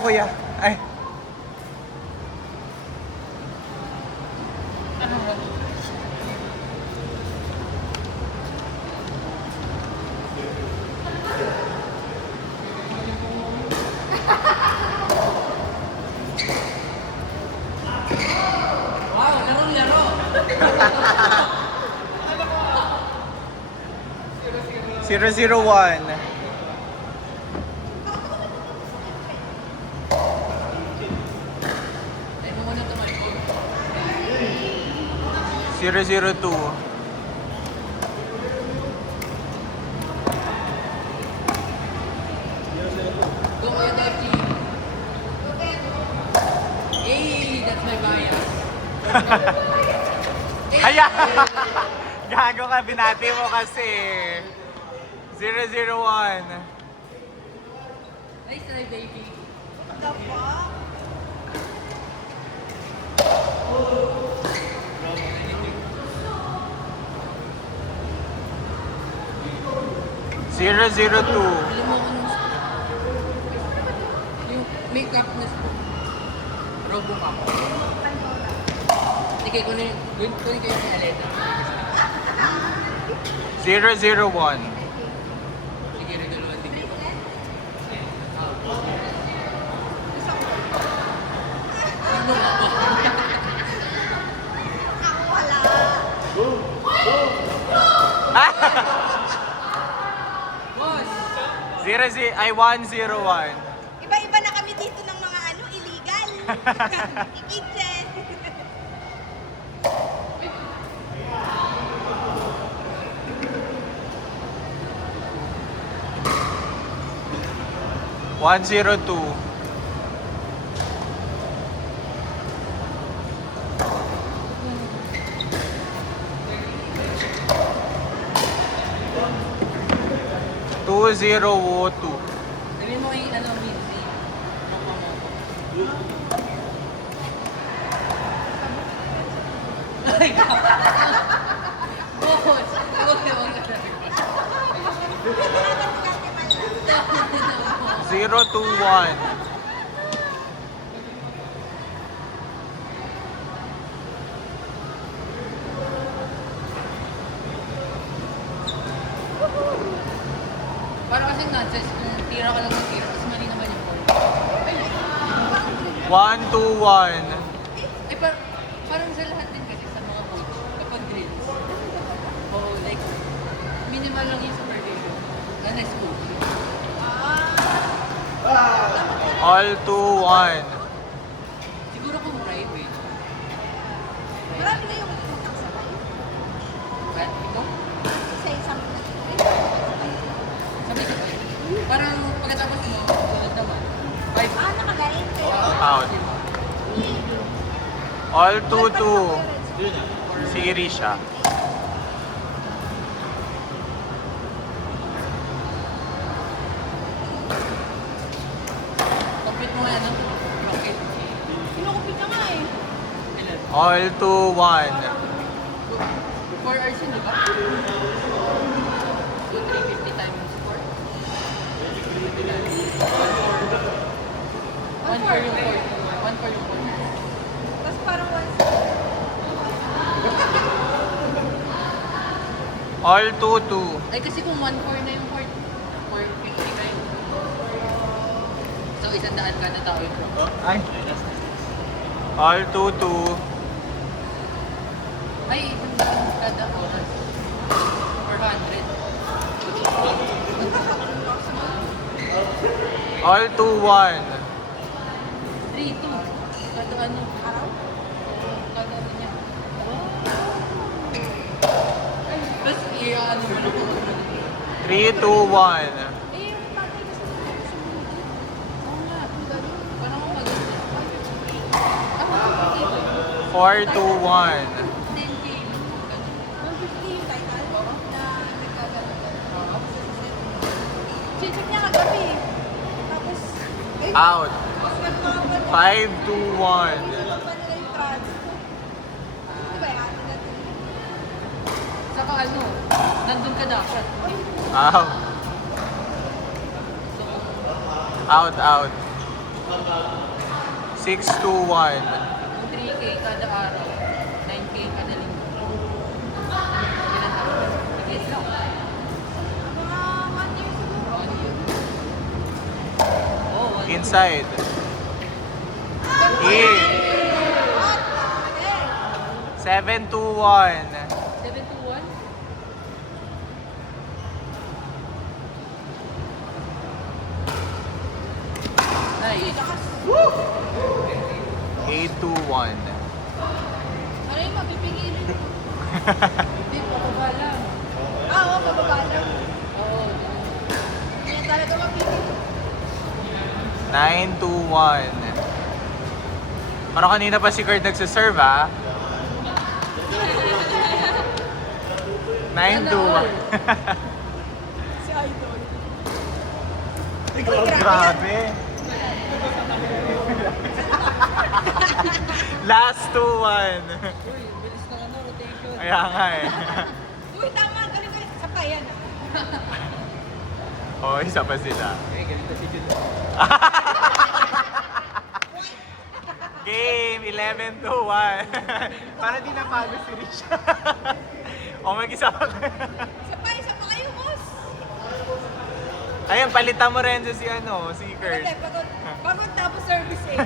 Kuya, ay. Wow, laro-laro. 001. Ay, mo muna tumayo. 002. Go kayo, Dodgy. Hey, that's my bias. Kaya! Gago ka, binati mo kasi. 001. Nice try, baby. The fuck? 002. Alam mo kung yung makeup na robo ka ako. Sige, kunin kayo si Aleta. 001. Sige, reguluan din dito. Sino ako? Ako wala. Boss! 101. Iba-iba na kami dito ng mga illegal. I-kitchen. One zero two. Two zero two. Sabi mo kay Minzy. Mama mo. Ay, boss! Zero two one. Para kasing nonsense kung tira ka lang ng tira, tapos mali naman yung ball. 121. Eh, parang sa lahat din kasi sa mga coach, kapag drills, oo, like, minimal lang yung supervision. Unless coach. All two one. Siguro kung private. Marami na yung utang sabay. But, ikaw, Sa isang sabay-sabay. Parang pagkatapos mo, tulad naman, 5. nakagain kayo. Out. All two two. Si Risha. Complete mo nga ano? Rocket. Kinukupit ka nga eh. Ilan? All two one. 4 hours yun, di ba? So, 350 times 4. 1 for yung 4. 1 for yung 4. Tapos parang once. All two two. Ay, kasi kung 1 for na yung 4, 450 kayo. So, 100 kada tao yung drop. Ay. All two two. Ay, 100 kada oras. 400. All two one. 3, 2. Kada ano? Araw? Kada ano niya. Tapos, ano mo lang kung 3 2 1. Eh, yung tatay kasi sumunod. Oo nga, ang galing. parang ako maganda. 4 2 1. 10K. 150 yung title na nagkagano'n. Check niya kagabi. Tapos, eh, Out. nagmamahal. 5 2 1. Hindi pa nila yung transfer. Di ba yung atin natin? Saka ano, nandun ka dapat. Out. So, Out out. 6-2-1. 3K kada araw. 9K kada linggo. Ilan taon? Bilis lang. Mga 1 year siguro. 1 year. Oh, 1 year. Inside. In. Hot! Okay. 7-2-1. 7 to 1? Nice. Lakas. 8-2-1. Ano yung mapipigilin? Hindi, pababa lang. Oo, pababa lang. Oo. Kaya talaga mapipigilin. 9-2-1. Parang kanina pa si Kurt nagsiserve, ah. 9-2-1. Si Idol. Grabe. Last 2-1. Uy, bilis na ano, rotation. Kaya nga eh. Uy, tama. Galing kayo sa payan. Oh, isa pa sila. Game 11-1. Para di napago si Rich. O mag-isa pa kayo. Isa pa kayo, boss. Ayun, palitan mo rin si ano, si Kurt. Pagod. Pagod tapos service ace.